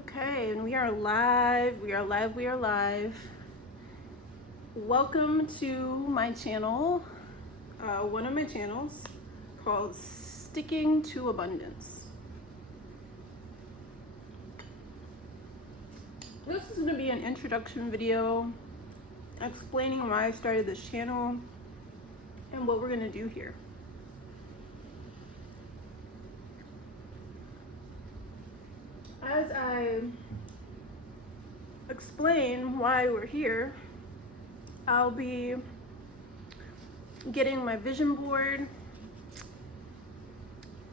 Okay, and we are live. We are live. We are live. Welcome to my channel, one of my channels called Sticking to Abundance. This is going to be an introduction video explaining why I started this channel and what we're going to do here. As I explain why we're here, I'll be getting my vision board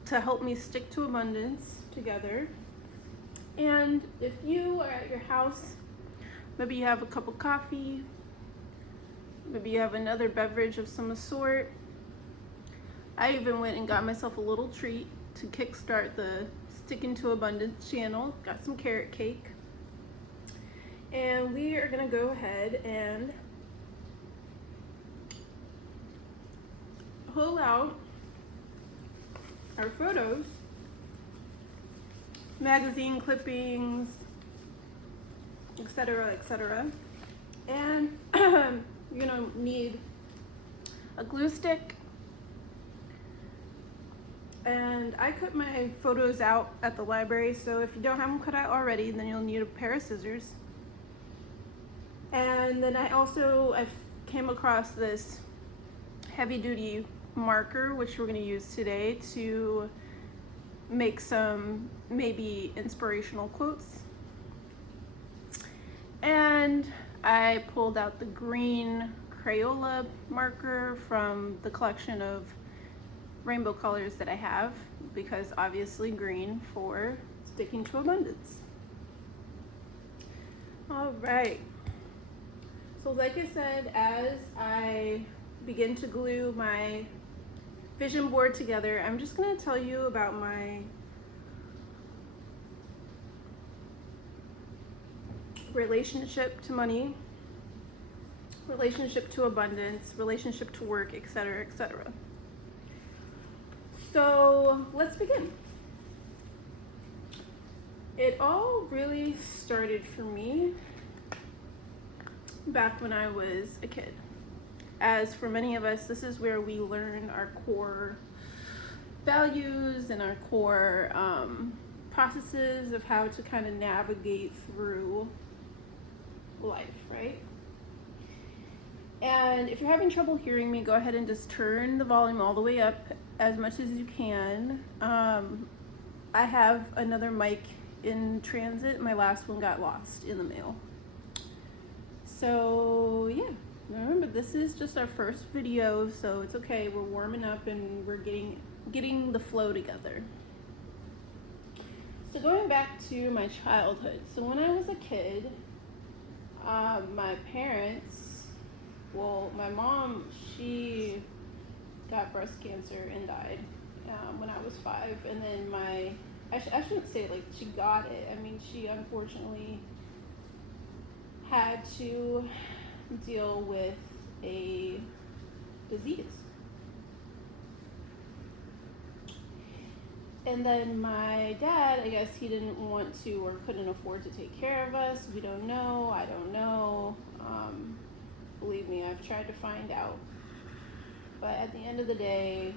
to help me stick to abundance together. And if you are at your house, maybe you have a cup of coffee, maybe you have another beverage of some sort. I even went and got myself a little treat to kickstart the Sticking to Abundance channel. Got some carrot cake. And we are gonna go ahead and pull out our photos, magazine clippings, etc., etc. And you're gonna need a glue stick. And I cut my photos out at the library, so if you don't have them cut out already, then you'll need a pair of scissors. And then I came across this heavy duty marker, which we're going to use today to make some maybe inspirational quotes. And I pulled out the green Crayola marker from the collection of rainbow colors that I have, because obviously green for sticking to abundance. All right. So like I said, as I begin to glue my vision board together, I'm just going to tell you about my relationship to money, relationship to abundance, relationship to work, etc., etc. So let's begin. It all really started for me back when I was a kid. As for many of us, this is where we learn our core values and our core processes of how to kind of navigate through life, right? And if you're having trouble hearing me, go ahead and just turn the volume all the way up as much as you can. I have another mic in transit. My last one got lost in the mail. So yeah, remember, this is just our first video, so it's okay. We're warming up and we're getting the flow together. So going back to my childhood. So when I was a kid, my parents, well, my mom, she got breast cancer and died when I was 5. And then I shouldn't say like she got it. I mean, she unfortunately had to deal with a disease. And then my dad, I guess he didn't want to or couldn't afford to take care of us. We don't know. I don't know. Believe me, I've tried to find out. But at the end of the day,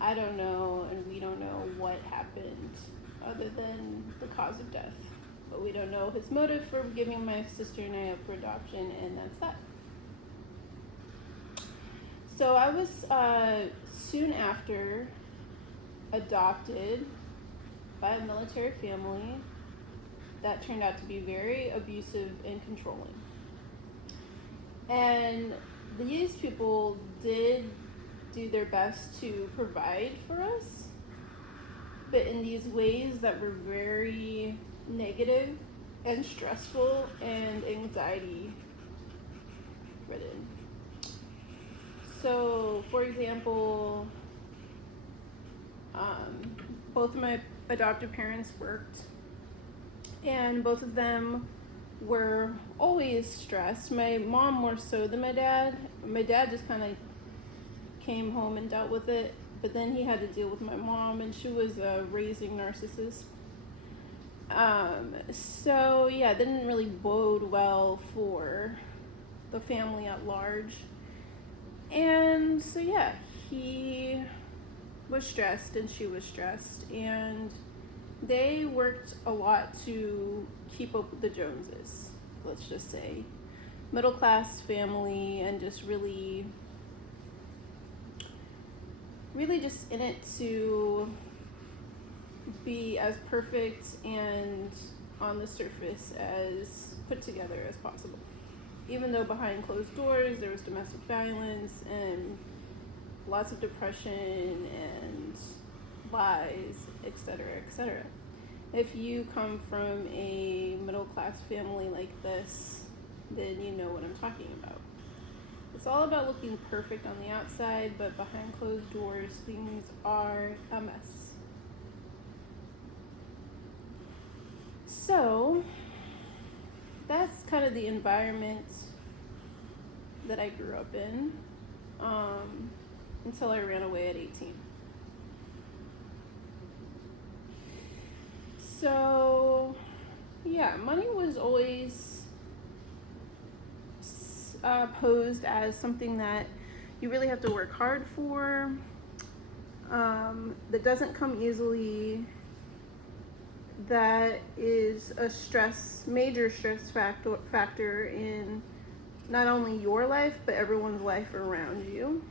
I don't know, and we don't know what happened other than the cause of death. But we don't know his motive for giving my sister and I up for adoption, and that's that. So I was soon after adopted by a military family that turned out to be very abusive and controlling. And these people did do their best to provide for us, but in these ways that were very negative and stressful and anxiety ridden. So, for example, both of my adoptive parents worked, and both of them were always stressed. My mom more so than my dad. My dad just kind of came home and dealt with it, but then he had to deal with my mom, and she was a raging narcissist. So yeah, it didn't really bode well for the family at large. And so yeah, he was stressed and she was stressed, and they worked a lot to keep up with the Joneses, let's just say. Middle class family, and just really just in it to be as perfect and on the surface as put together as possible. Even though behind closed doors there was domestic violence and lots of depression and lies, etc., etc. If you come from a middle class family like this, then you know what I'm talking about. It's all about looking perfect on the outside, but behind closed doors, things are a mess. So, that's kind of the environment that I grew up in until I ran away at 18. So, yeah, money was always posed as something that you really have to work hard for, that doesn't come easily, that is a major stress factor in not only your life, but everyone's life around you.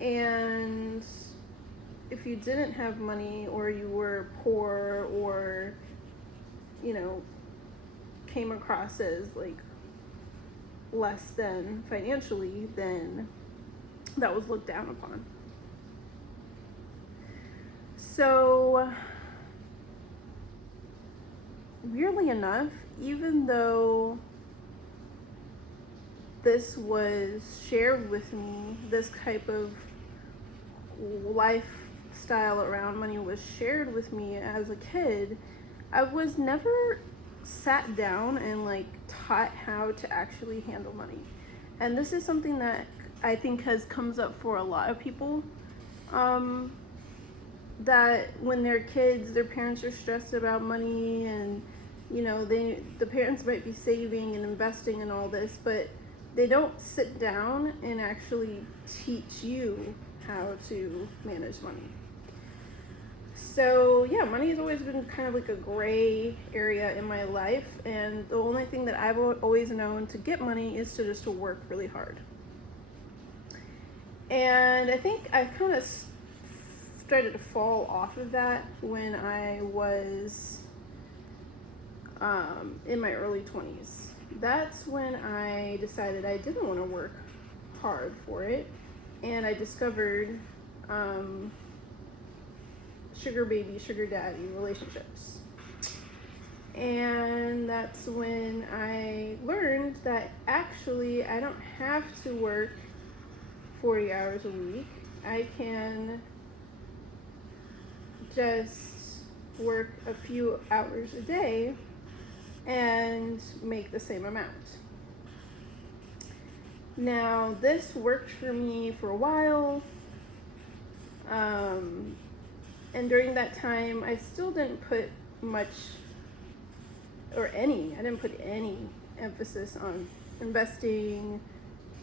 And if you didn't have money, or you were poor, or, came across as like less than financially, then that was looked down upon. So, weirdly enough, even though this was shared with me, this type of lifestyle around money was shared with me as a kid, I was never sat down and like taught how to actually handle money. And this is something that I think comes up for a lot of people, that when they're kids, their parents are stressed about money, and the parents might be saving and investing and all this, but they don't sit down and actually teach you how to manage money. So yeah, money has always been kind of like a gray area in my life, and the only thing that I've always known to get money is to just to work really hard. And I think I kind of started to fall off of that when I was in my early 20s. That's when I decided I didn't want to work hard for it, and I discovered sugar baby, sugar daddy relationships. And that's when I learned that actually I don't have to work 40 hours a week. I can just work a few hours a day and make the same amount. Now, this worked for me for a while, and during that time, I still didn't put I didn't put any emphasis on investing,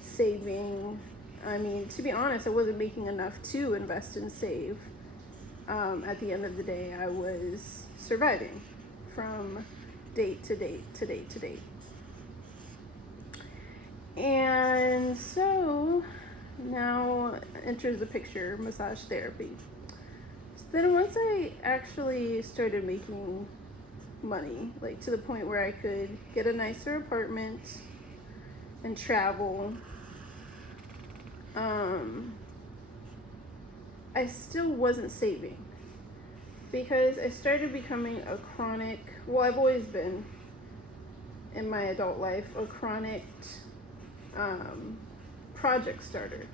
saving. I mean, to be honest, I wasn't making enough to invest and save. At the end of the day, I was surviving from date to date to date to date. And so now enters the picture massage therapy. So then once I actually started making money, like to the point where I could get a nicer apartment and travel, I still wasn't saving, because I started becoming I've always been in my adult life a chronic project starter.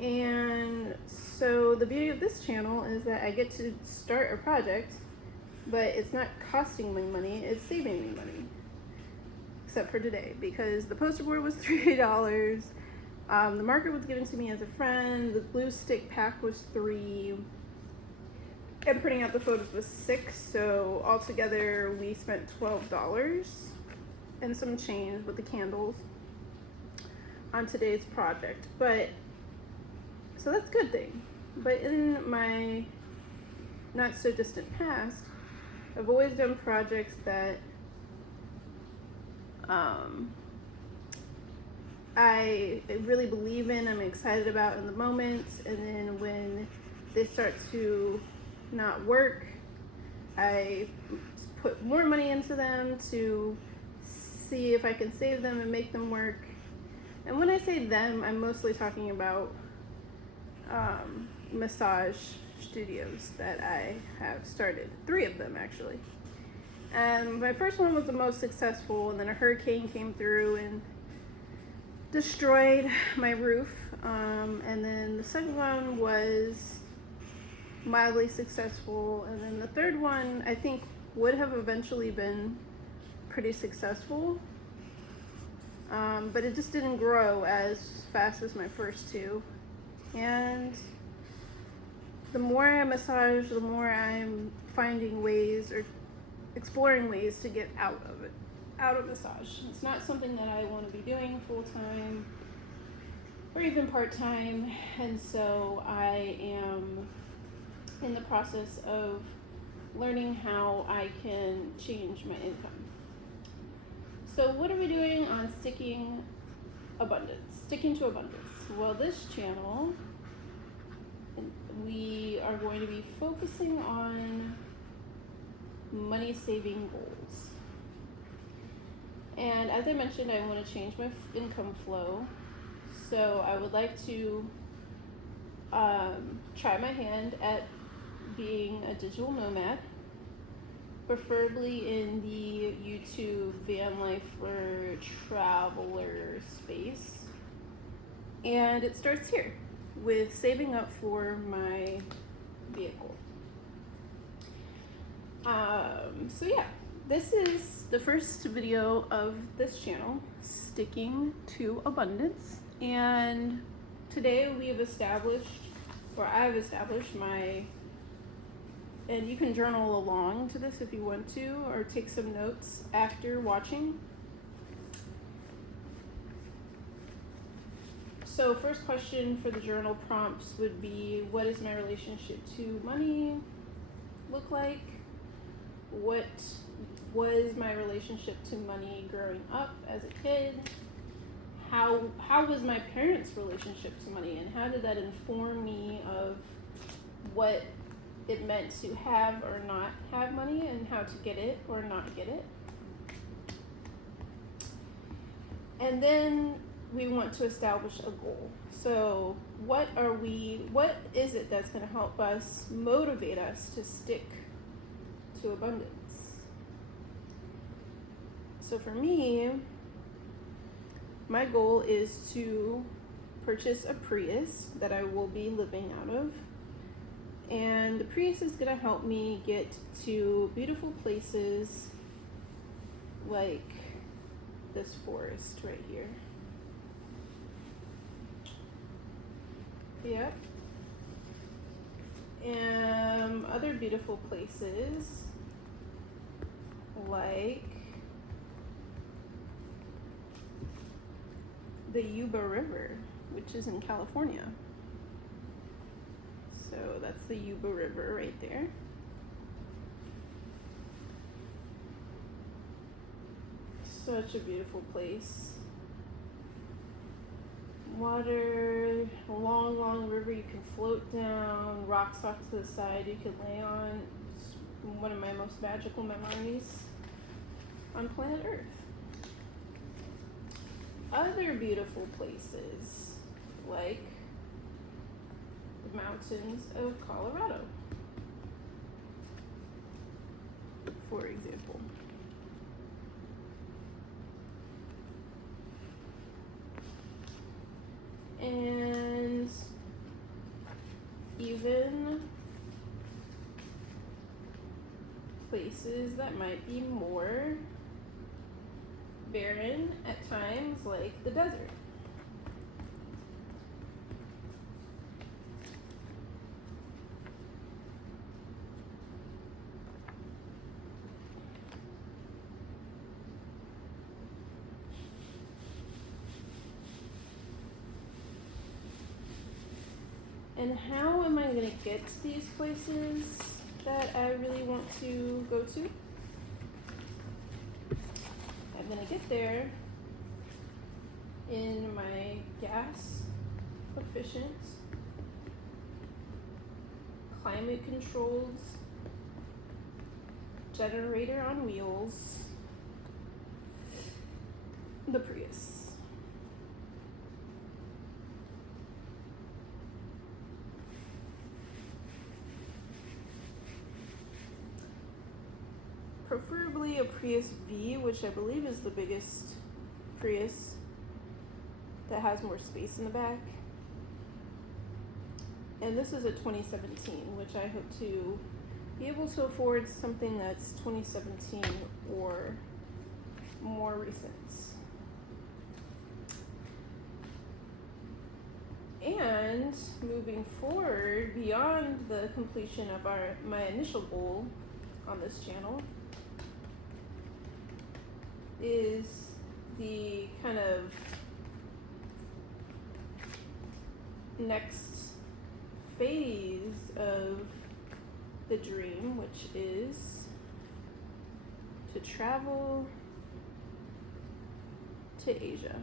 And so the beauty of this channel is that I get to start a project, but it's not costing me money, it's saving me money. Except for today, because the poster board was $3. The marker was given to me as a friend. The glue stick pack was $3. and printing out the photos was $6, so altogether we spent $12 and some change with the candles on today's project. But so that's a good thing. But in my not so distant past, I've always done projects that I really believe in, I'm excited about in the moment, and then when they start to not work, I put more money into them to see if I can save them and make them work. And when I say them, I'm mostly talking about massage studios that I have started. 3 of them, actually. And my first one was the most successful, and then a hurricane came through and destroyed my roof. And then the second one was mildly successful, and then the third one I think would have eventually been pretty successful, but it just didn't grow as fast as my first 2. And the more I massage, the more I'm finding ways or exploring ways to get out of massage. It's not something that I want to be doing full-time or even part-time, and so I am in the process of learning how I can change my income. So what are we doing on sticking to abundance? Well, this channel, we are going to be focusing on money saving goals. And as I mentioned, I want to change my income flow. So I would like to try my hand at being a digital nomad, preferably in the YouTube van life or traveler space. And it starts here with saving up for my vehicle. So yeah, this is the first video of this channel, Sticking to Abundance. And today I've established my, and you can journal along to this if you want to, or take some notes after watching. So first question for the journal prompts would be, what is my relationship to money look like? What was my relationship to money growing up as a kid? How was my parents' relationship to money, and how did that inform me of what it meant to have or not have money, and how to get it or not get it? And then we want to establish a goal. So what is it that's going to help us, motivate us to stick to abundance? So for me, my goal is to purchase a Prius that I will be living out of. And the Prius is going to help me get to beautiful places like this forest right here. Yep. And other beautiful places like the Yuba River, which is in California. So that's the Yuba River right there. Such a beautiful place. Water, a long, long river you can float down, rocks off to the side you can lay on. It's one of my most magical memories on planet Earth. Other beautiful places, like the mountains of Colorado, for example. And even places that might be more barren at times, like the desert. And how am I going to get to these places that I really want to go to? I'm going to get there in my gas efficient, climate controlled generator on wheels, the Prius. Preferably a Prius V, which I believe is the biggest Prius that has more space in the back. And this is a 2017, which I hope to be able to afford something that's 2017 or more recent. And moving forward beyond the completion of my initial goal on this channel is the kind of next phase of the dream, which is to travel to Asia.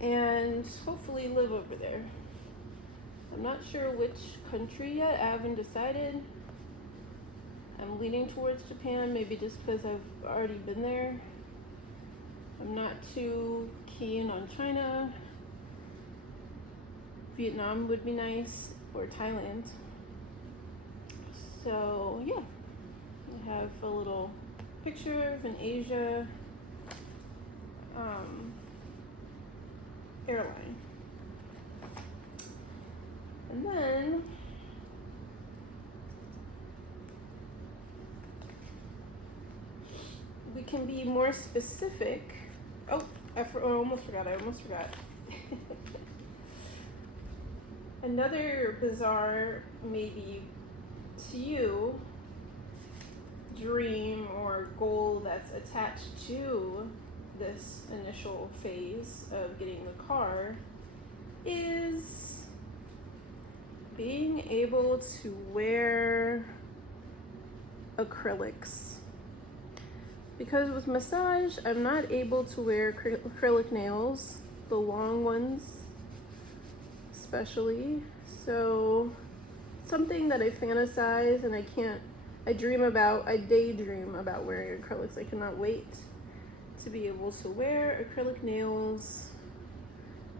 And hopefully live over there. I'm not sure which country yet. I haven't decided. I'm leaning towards Japan, maybe just because I've already been there. I'm not too keen on China. Vietnam would be nice, or Thailand. So yeah, I have a little picture of an Asia airline. And then we can be more specific. Oh, I almost forgot. Another bizarre, maybe to you, dream or goal that's attached to this initial phase of getting the car is being able to wear acrylics. Because with massage, I'm not able to wear acrylic nails, the long ones especially. So something that I fantasize and I daydream about wearing acrylics. I cannot wait to be able to wear acrylic nails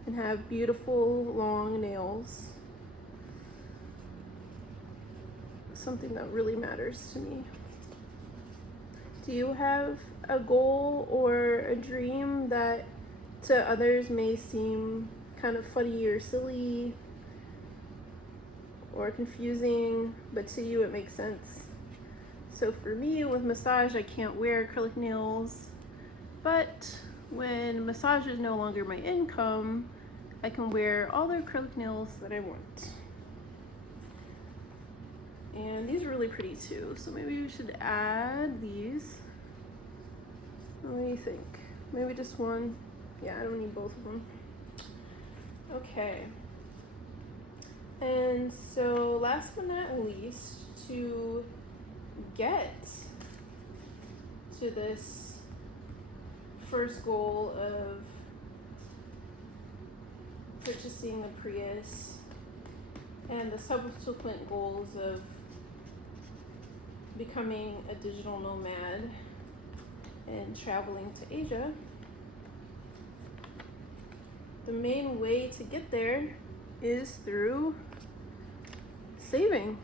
and have beautiful long nails. Something that really matters to me. Do you have a goal or a dream that to others may seem kind of funny or silly or confusing, but to you it makes sense? So for me, with massage, I can't wear acrylic nails, but when massage is no longer my income, I can wear all the acrylic nails that I want. And these are really pretty too, so maybe we should add these. What do you think? Maybe just one? Yeah, I don't need both of them. Okay. And so last but not least, to get to this first goal of purchasing the Prius and the subsequent goals of becoming a digital nomad and traveling to Asia, the main way to get there is through saving.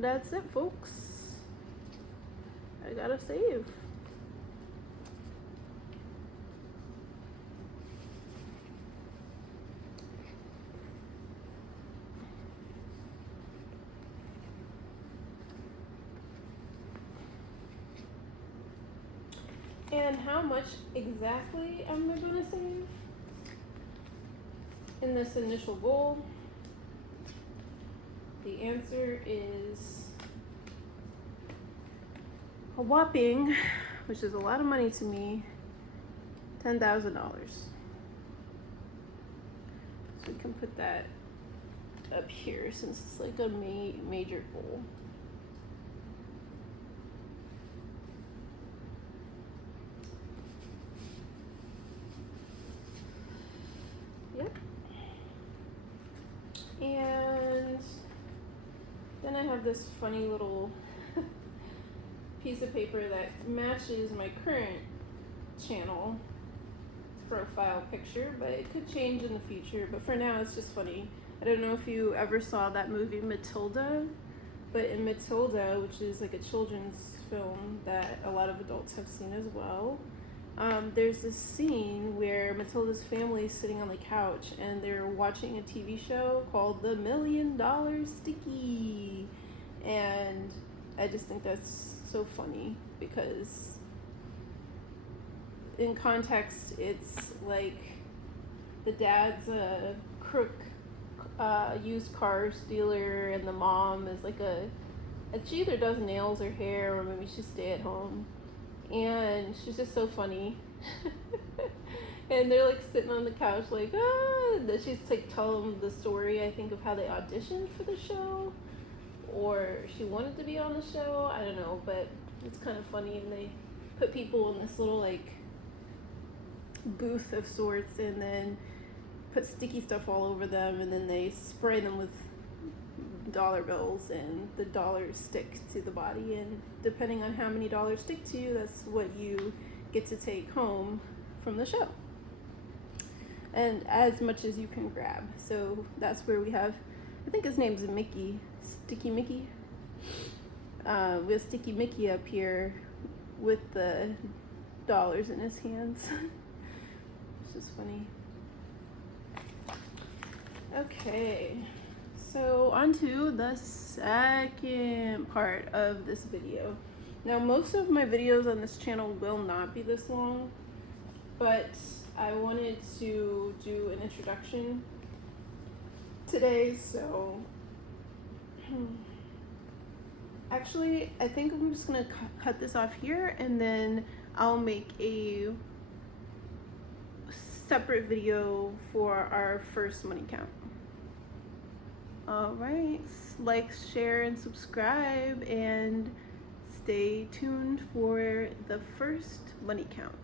That's it, folks. I gotta save. And how much exactly am I going to save in this initial goal? The answer is a whopping, which is a lot of money to me, $10,000. So we can put that up here since it's like a major goal. Yep. And then I have this funny little piece of paper that matches my current channel profile picture, but it could change in the future. But for now, it's just funny. I don't know if you ever saw that movie Matilda, but in Matilda, which is like a children's film that a lot of adults have seen as well, there's this scene where Matilda's family is sitting on the couch and they're watching a TV show called The $1 Million Sticky. And I just think that's so funny because in context, it's like the dad's a crook, used car stealer, and the mom is like she either does nails or hair, or maybe she stay at home, and she's just so funny. And they're like sitting on the couch like, and then she's like telling them the story, I think, of how they auditioned for the show, or she wanted to be on the show, I don't know, but it's kind of funny. And they put people in this little like booth of sorts and then put sticky stuff all over them, and then they spray them with dollar bills, and the dollars stick to the body, and depending on how many dollars stick to you, that's what you get to take home from the show, and as much as you can grab. So that's where we have, I think his name's Mickey, Sticky Mickey. We have Sticky Mickey up here with the dollars in his hands. It's just funny. Okay, so on to the second part of this video. Now, most of my videos on this channel will not be this long, but I wanted to do an introduction today, so actually I think I'm just gonna cut this off here, and then I'll make a separate video for our first money count. All right, like, share, and subscribe, and stay tuned for the first money count.